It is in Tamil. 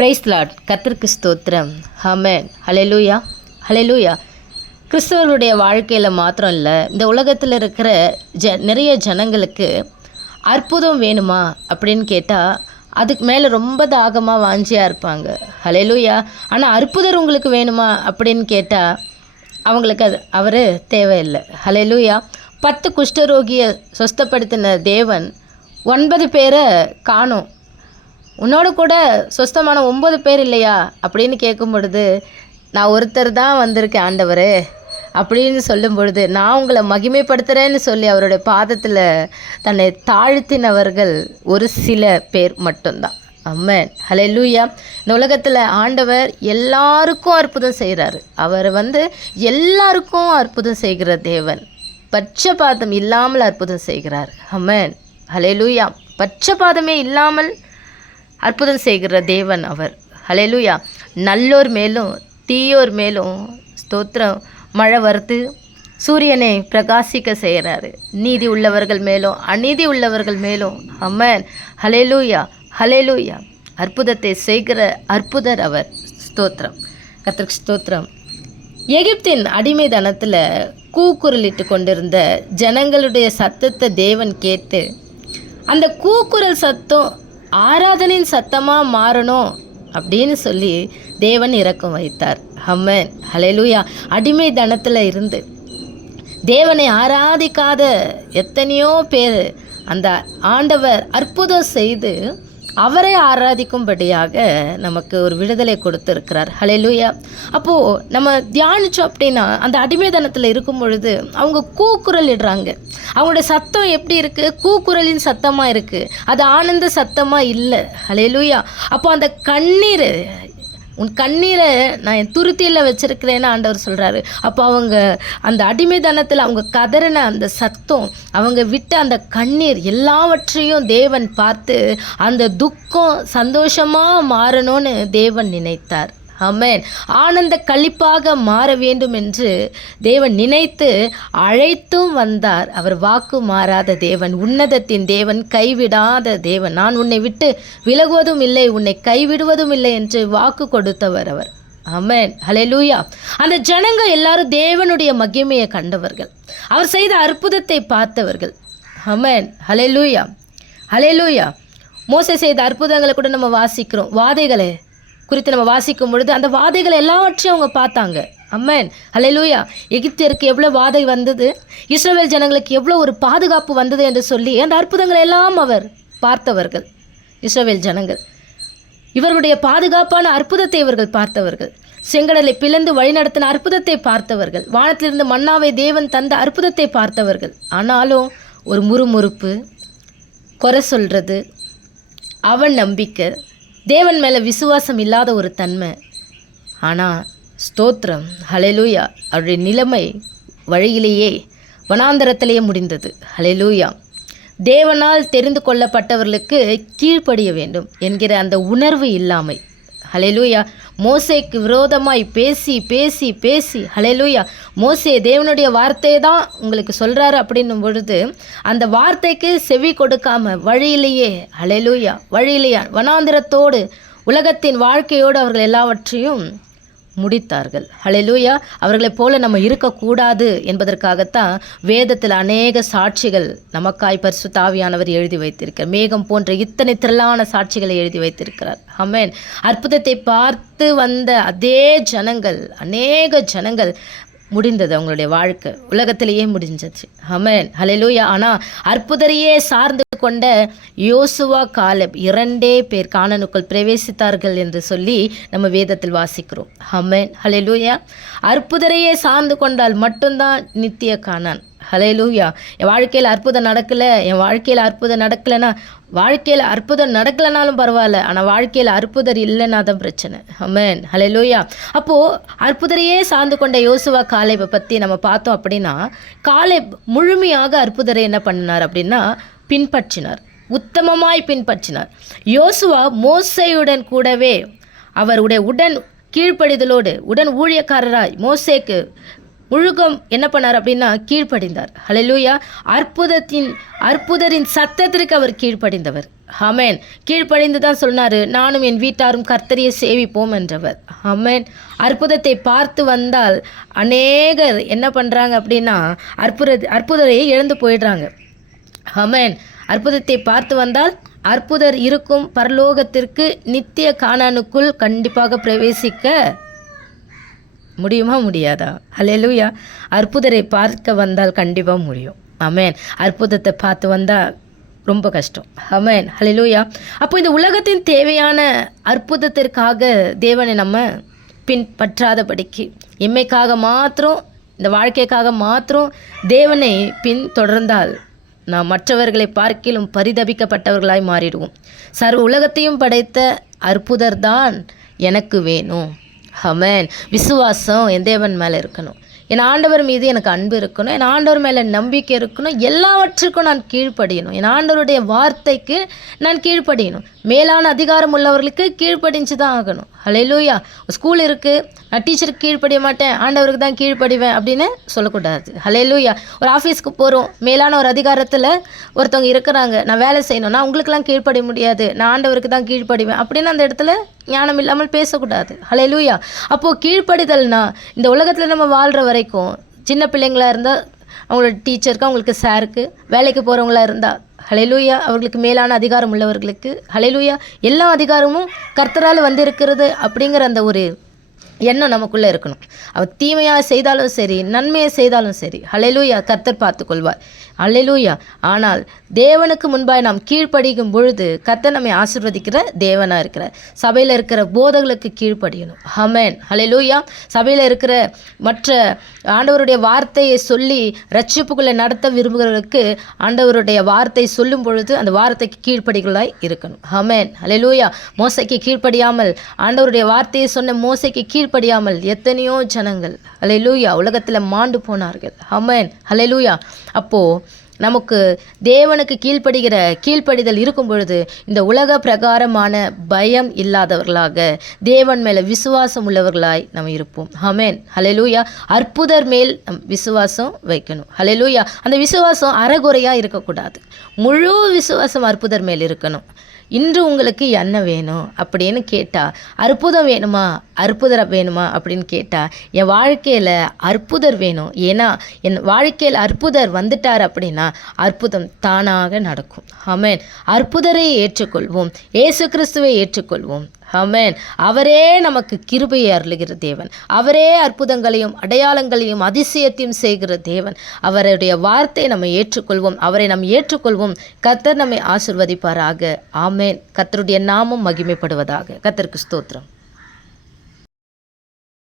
Price Lord. கர்த்தருக்கு ஸ்தோத்திரம். ஆமென். ஹல்லேலூயா, ஹல்லேலூயா. கிறிஸ்தவர்களுடைய வாழ்க்கையில் மாத்திரம் இல்லை, இந்த உலகத்தில் இருக்கிற நிறைய ஜனங்களுக்கு அற்புதம் வேணுமா அப்படின்னு கேட்டால் அதுக்கு மேலே ரொம்ப தாகமாக வாஞ்சியாக இருப்பாங்க. ஹல்லேலூயா. ஆனால் அற்புதர் உங்களுக்கு வேணுமா அப்படின்னு கேட்டால் அவங்களுக்கு அவர் தேவையில்லை. ஹல்லேலூயா. 10 குஷ்டரோகியை சொஸ்தப்படுத்தின தேவன் 9 பேரை காணோம். உன்னோட கூட சொஸ்தமான 9 பேர் இல்லையா அப்படின்னு கேட்கும் பொழுது, நான் ஒருத்தர் தான் வந்திருக்கேன் ஆண்டவரே அப்படின்னு சொல்லும் பொழுது, நான் உங்களை மகிமைப்படுத்துகிறேன்னு சொல்லி அவருடைய பாதத்தில் தன்னை தாழ்த்தினவர்கள் ஒரு சில பேர் மட்டும்தான். ஆமென். ஹல்லேலூயா. இந்த உலகத்தில் ஆண்டவர் எல்லாருக்கும் அற்புதம் செய்கிறாரு. அவர் எல்லாருக்கும் அற்புதம் செய்கிற தேவன். பட்சபாதம் இல்லாமல் அற்புதம் செய்கிறார். ஆமென். ஹல்லேலூயா. பட்சபாதமே இல்லாமல் அற்புதம் செய்கிற தேவன் அவர். ஹல்லேலூயா. நல்லோர் மேலும் தீயோர் மேலும் ஸ்தோத்திரம் மழை வருது, சூரியனை பிரகாசிக்க செய்கிறாரு. நீதி உள்ளவர்கள் மேலும் அநீதி உள்ளவர்கள் மேலும். ஆமென். ஹல்லேலூயா, ஹல்லேலூயா. அற்புதத்தை செய்கிற அற்புதர் அவர். ஸ்தோத்திரம், கர்த்தருக்கு ஸ்தோத்திரம். எகிப்தின் அடிமைதனத்தில் கூக்குரலிட்டு கொண்டிருந்த ஜனங்களுடைய சத்தத்தை தேவன் கேட்டு அந்த கூக்குரல் சத்தம் ஆராதனையின் சத்தமாக மாறணும் அப்படின்னு சொல்லி தேவன் இரக்கம் வைத்தார். ஆமென். ஹல்லேலூயா. அடிமை தனத்தில் இருந்து தேவனை ஆராதிக்காத எத்தனையோ பேர் அந்த ஆண்டவர் அற்புதம் செய்து அவரை ஆராதிக்கும்படியாக நமக்கு ஒரு விடுதலை கொடுத்துருக்கிறார். ஹல்லேலூயா. அப்போது நம்ம தியானித்தோம் அப்படின்னா, அந்த அடிமைதனத்தில் இருக்கும் பொழுது அவங்க கூக்குரல் இடுறாங்க. அவங்களோட சத்தம் எப்படி இருக்குது? கூக்குரலின் சத்தமாக இருக்குது, அது ஆனந்த சத்தமாக இல்லை. ஹல்லேலூயா. அப்போ அந்த கண்ணீர், உன் கண்ணீரை நான் என் துருத்தியில் வச்சுருக்கிறேன்னு ஆண்டவர் சொல்கிறாரு. அப்போ அவங்க அந்த அடிமைதனத்தில் அவங்க கதறின அந்த சத்தம், அவங்க விட்ட அந்த கண்ணீர் எல்லாவற்றையும் தேவன் பார்த்து அந்த துக்கம் சந்தோஷமாக மாறணும்னு தேவன் நினைத்தார். ஆமென். ஆனந்த களிப்பாக மாற வேண்டும் என்று தேவன் நினைத்து அழைத்தும் வந்தார். அவர் வாக்கு மாறாத தேவன், உன்னதத்தின் தேவன், கைவிடாத தேவன். நான் உன்னை விட்டு விலகுவதும் இல்லை, உன்னை கைவிடுவதும் இல்லை என்று வாக்கு கொடுத்தவர் அவர். ஆமென். ஹல்லேலூயா. அந்த ஜனங்க எல்லாரும் தேவனுடைய மகிமையை கண்டவர்கள், அவர் செய்த அற்புதத்தை பார்த்தவர்கள். ஆமென். ஹல்லேலூயா, ஹல்லேலூயா. மோசே செய்த அற்புதங்களை கூட நம்ம வாசிக்கிறோம். வாதைகளை குறித்து நம்ம வாசிக்கும் பொழுது அந்த வாதைகள் எல்லாவற்றையும் அவங்க பார்த்தாங்க. ஆமென். ஹல்லேலூயா. எகிப்தியருக்கு எவ்வளோ வாதை வந்தது, இஸ்ரவேல் ஜனங்களுக்கு எவ்வளோ ஒரு பாதுகாப்பு வந்தது என்று சொல்லி அந்த அற்புதங்கள் எல்லாம் அவர் பார்த்தவர்கள். இஸ்ரவேல் ஜனங்கள் இவர்களுடைய பாதுகாப்பான அற்புதத்தை இவர்கள் பார்த்தவர்கள். செங்கடலை பிளந்து வழிநடத்தின அற்புதத்தை பார்த்தவர்கள். வானத்திலிருந்து மன்னாவை தேவன் தந்த அற்புதத்தை பார்த்தவர்கள். ஆனாலும் ஒரு முறுமுறுப்பு, குறை சொல்கிறது, அவன் நம்பிக்கை, தேவன் மேலே விசுவாசம் இல்லாத ஒரு தன்மை. ஆனால் ஸ்தோத்திரம், ஹல்லேலூயா, அவருடைய நிலைமை வழியிலேயே வனாந்தரத்திலேயே முடிந்தது. ஹல்லேலூயா. தேவனால் தெரிந்து கொள்ளப்பட்டவர்களுக்கு கீழ்ப்படிய வேண்டும் என்கிற அந்த உணர்வு இல்லாமை. ஹல்லேலூயா. மோசேக்கு விரோதமாய் பேசி பேசி பேசி, ஹல்லேலூயா, மோசே தேவனுடைய வார்த்தையை தான் உங்களுக்கு சொல்கிறாரு அப்படின்னும் பொழுது அந்த வார்த்தைக்கு செவி கொடுக்காம வழியிலேயே, ஹல்லேலூயா, வழியிலேயே வனாந்திரத்தோடு உலகத்தின் வாழ்க்கையோடு அவர்கள் எல்லாவற்றையும் முடித்தார்கள். ஹல்லேலூயா. அவர்களைப் போல நம்ம இருக்கக்கூடாது என்பதற்காகத்தான் வேதத்தில் அநேக சாட்சிகள் நமக்காய் பரிசுத்த ஆவியானவர் எழுதி வைத்திருக்கிறார். மேகம் போன்ற இத்தனை திரளான சாட்சிகளை எழுதி வைத்திருக்கிறார். ஆமென். அற்புதத்தை பார்த்து வந்த அதே ஜனங்கள், அநேக ஜனங்கள் முடிந்தது, அவங்களுடைய வாழ்க்கை உலகத்திலேயே முடிஞ்சது. ஆமென். ஹல்லேலூயா. ஆனால் அற்புதரையே சார்ந்து கொண்ட யோசுவா, காலேப் 2 பேர் கானானுக்குள் பிரவேசித்தார்கள் என்று சொல்லி நம்ம வேதத்தில் வாசிக்கிறோம். ஆமென். ஹல்லேலூயா. அற்புதரையே சார்ந்து கொண்டால் மட்டும்தான் நித்திய கானான். ஹல்லேலூயா. என் வாழ்க்கையில் அற்புதம் நடக்கலை, என் வாழ்க்கையில் அற்புதம் நடக்கலைன்னா, வாழ்க்கையில் அற்புதம் நடக்கலைனாலும் பரவாயில்ல, ஆனால் வாழ்க்கையில் அற்புதர் இல்லைன்னா தான் பிரச்சனை. ஆமென். ஹல்லேலூயா. அப்போது அற்புதரையே சார்ந்து கொண்ட யோசுவா, காலேபை பற்றி நம்ம பார்த்தோம் அப்படின்னா, காலேப் முழுமையாக அற்புதரை என்ன பண்ணினார் அப்படின்னா பின்பற்றினார், உத்தமமாய் பின்பற்றினார். யோசுவா மோசேயுடன் கூடவே அவருடைய உடன் கீழ்ப்படிதலோடு உடன் ஊழியக்காரராய் மோசேக்கு முழுக்கம் என்ன பண்ணார் அப்படின்னா கீழ்ப்படிந்தார். ஹல்லேலூயா. அற்புதரின் சத்தத்திற்கு அவர் கீழ்ப்படிந்தவர். ஆமென். கீழ்ப்படிந்து தான் சொன்னார், நானும் என் வீட்டாரும் கர்த்தரையே சேவிப்போம் என்றவர். ஆமென். அற்புதத்தை பார்த்து வந்தால் அநேகர் என்ன பண்ணுறாங்க அப்படின்னா அற்புதரையே இழந்து போயிடுறாங்க. ஆமென். அற்புதத்தை பார்த்து வந்தால் அற்புதர் இருக்கும் பரலோகத்திற்கு நித்திய கானானுக்குள் கண்டிப்பாக பிரவேசிக்க முடியுமா முடியாதா? அல்லேலூயா. அற்புதரை பார்க்க வந்தால் கண்டிப்பாக முடியும். ஆமென். அற்புதத்தை பார்த்து வந்தால் ரொம்ப கஷ்டம். ஆமென். அல்லேலூயா. அப்போ இந்த உலகத்தின் தேவையான அற்புதத்திற்காக தேவனை நம்ம பின்பற்றாதபடிக்கு எம்மைக்காக மாத்திரம், இந்த வாழ்க்கைக்காக மாத்திரம் தேவனை தொடர்ந்தால் நாம் மற்றவர்களை பார்க்கிலும் பரிதபிக்கப்பட்டவர்களாய் மாறிடுவோம். சர்வ உலகத்தையும் படைத்த அற்புதர் தான் எனக்கு வேணும். ஆமென். விசுவாசம் என் தேவன் மேலே இருக்கணும். என் ஆண்டவர் மீது எனக்கு அன்பு இருக்கணும். என் ஆண்டவர் மேலே நம்பிக்கை இருக்கணும். எல்லாவற்றுக்கும் நான் கீழ்ப்படியணும். என் ஆண்டவருடைய வார்த்தைக்கு நான் கீழ்ப்படியணும். மேலான அதிகாரம் உள்ளவர்களுக்கு கீழ்ப்படிஞ்சு தான் ஆகணும். அல்லேலூயா. ஸ்கூல் இருக்குது, நான் டீச்சருக்கு கீழ்ப்படிய மாட்டேன், ஆண்டவருக்கு தான் கீழ்ப்படிவேன் அப்படின்னு சொல்லக்கூடாது. அல்லேலூயா. ஒரு ஆஃபீஸ்க்கு போகிறோம், மேலான ஒரு அதிகாரத்தில் ஒருத்தவங்க இருக்கிறாங்க, நான் வேலை செய்யணும், நான் உங்களுக்கெல்லாம் கீழ்ப்படிய முடியாது, நான் ஆண்டவருக்கு தான் கீழ்ப்படிவேன் அப்படின்னு அந்த இடத்துல ஞானம் இல்லாமல் பேசக்கூடாது. அல்லேலூயா. அப்போது கீழ்ப்படிதல்னா இந்த உலகத்தில் நம்ம வாழ்கிற வரைக்கும் சின்ன பிள்ளைங்களாக இருந்தால் அவங்களோட டீச்சருக்கு, அவங்களுக்கு சாருக்கு, வேலைக்கு போகிறவங்களா இருந்தால் ஹல்லேலூயா, அவர்களுக்கு மேலான அதிகாரம் உள்ளவர்களுக்கு ஹல்லேலூயா, எல்லா அதிகாரமும் கர்த்தரால் வந்திருக்கிறது அப்படிங்கிற அந்த ஒரு எண்ணம் நமக்குள்ளே இருக்கணும். அவர் தீமையாக செய்தாலும் சரி, நன்மையை செய்தாலும் சரி, ஹல்லேலூயா, கர்த்தர் பார்த்து கொள்வார். ஹல்லேலூயா. ஆனால் தேவனுக்கு முன்பாக நாம் கீழ்ப்படிக்கும் பொழுது கர்த்தர் நம்மை ஆசீர்வதிக்கிற தேவனாக இருக்கிறார். சபையில் இருக்கிற போதகளுக்கு கீழ்ப்படியணும். ஆமென். ஹல்லேலூயா. சபையில் இருக்கிற மற்ற ஆண்டவருடைய வார்த்தையை சொல்லி ரட்சிப்புக்குள்ளே நடத்த விரும்புகிறவர்களுக்கு ஆண்டவருடைய வார்த்தை சொல்லும் பொழுது அந்த வார்த்தைக்கு கீழ்ப்படிகளாய் இருக்கணும். ஆமென். ஹல்லேலூயா. மோசைக்கு கீழ்ப்படியாமல், ஆண்டவருடைய வார்த்தையை சொன்ன மோசைக்கு கீழ்ப்படியாமல் எத்தனையோ ஜனங்கள் ஹல்லேலூயா உலகத்தில் மாண்டு போனார்கள். ஆமென். ஹல்லேலூயா. அப்போது நமக்கு தேவனுக்கு கீழ்ப்படிதல் இருக்கும் பொழுது இந்த உலக பிரகாரமான பயம் இல்லாதவர்களாக தேவன் மேலே விசுவாசம் உள்ளவர்களாய் நம்ம இருப்போம். ஆமென். ஹல்லேலூயா. அற்புதர் மேல் விசுவாசம் வைக்கணும். ஹல்லேலூயா. அந்த விசுவாசம் அறகுறையாக இருக்கக்கூடாது. முழு விசுவாசம் அற்புதர் மேல் இருக்கணும். இன்று உங்களுக்கு என்ன வேணும் அப்படின்னு கேட்டால், அற்புதம் வேணுமா, அற்புதர் வேணுமா அப்படின்னு கேட்டால், என் வாழ்க்கையில் அற்புதர் வேணும். ஏன்னா என் வாழ்க்கையில் அற்புதர் வந்துட்டார் அப்படின்னா அற்புதம் தானாக நடக்கும். ஆமென். அற்புதரை ஏற்றுக்கொள்வோம். இயேசு கிறிஸ்துவை ஏற்றுக்கொள்வோம். ஆமென். அவரே நமக்கு கிருபையை அருளுகிற தேவன். அவரே அற்புதங்களையும் அடையாளங்களையும் அதிசயத்தையும் செய்கிற தேவன். அவருடைய வார்த்தையை நம்ம ஏற்றுக்கொள்வோம். அவரை நாம் ஏற்றுக்கொள்வோம். கர்த்தர் நம்மை ஆசீர்வதிப்பாராக. ஆமென். கர்த்தருடைய நாமம் மகிமைப்படுவதாக. கர்த்தருக்கு ஸ்தோத்திரம்.